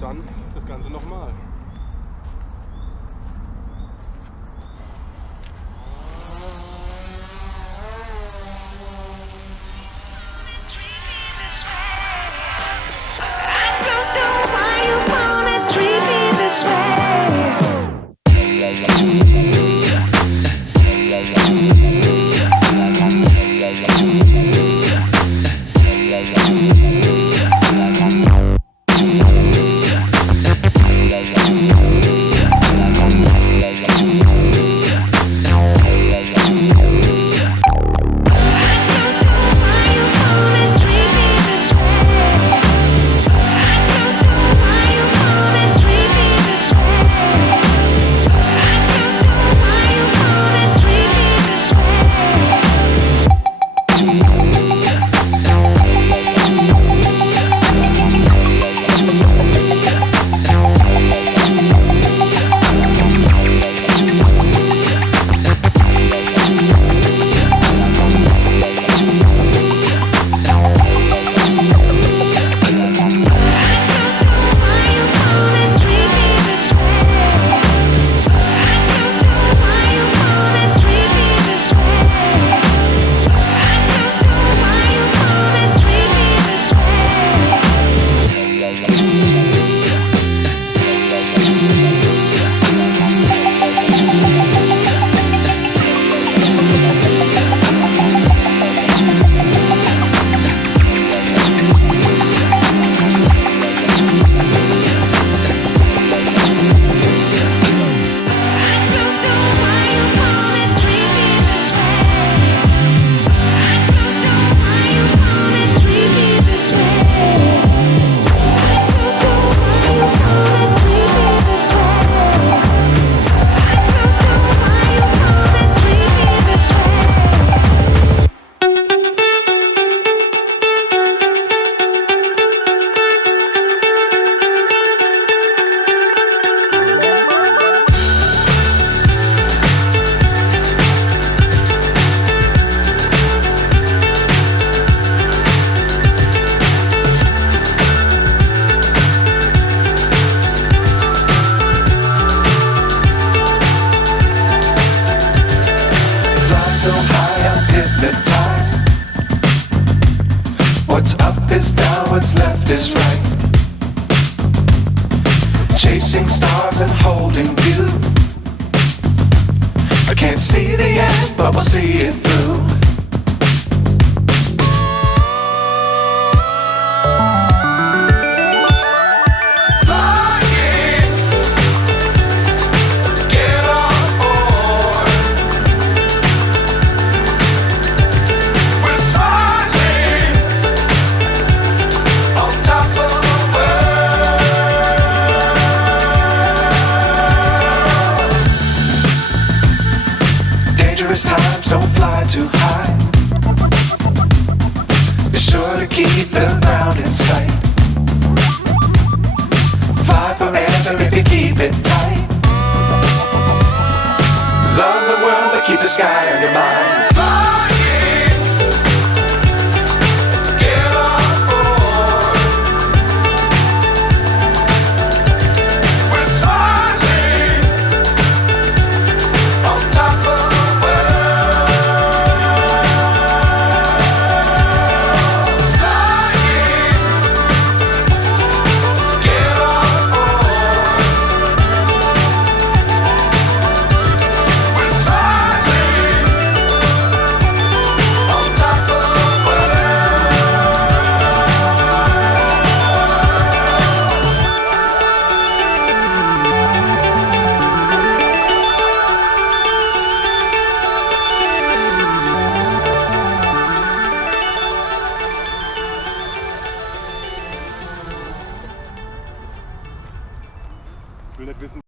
dann das Ganze nochmal. Chasing stars and holding you. I can't see the end, but we'll see it through. Times don't fly too high. Be sure to keep the ground in sight. Fly forever if you keep it tight. Love the world, but keep the sky on your mind.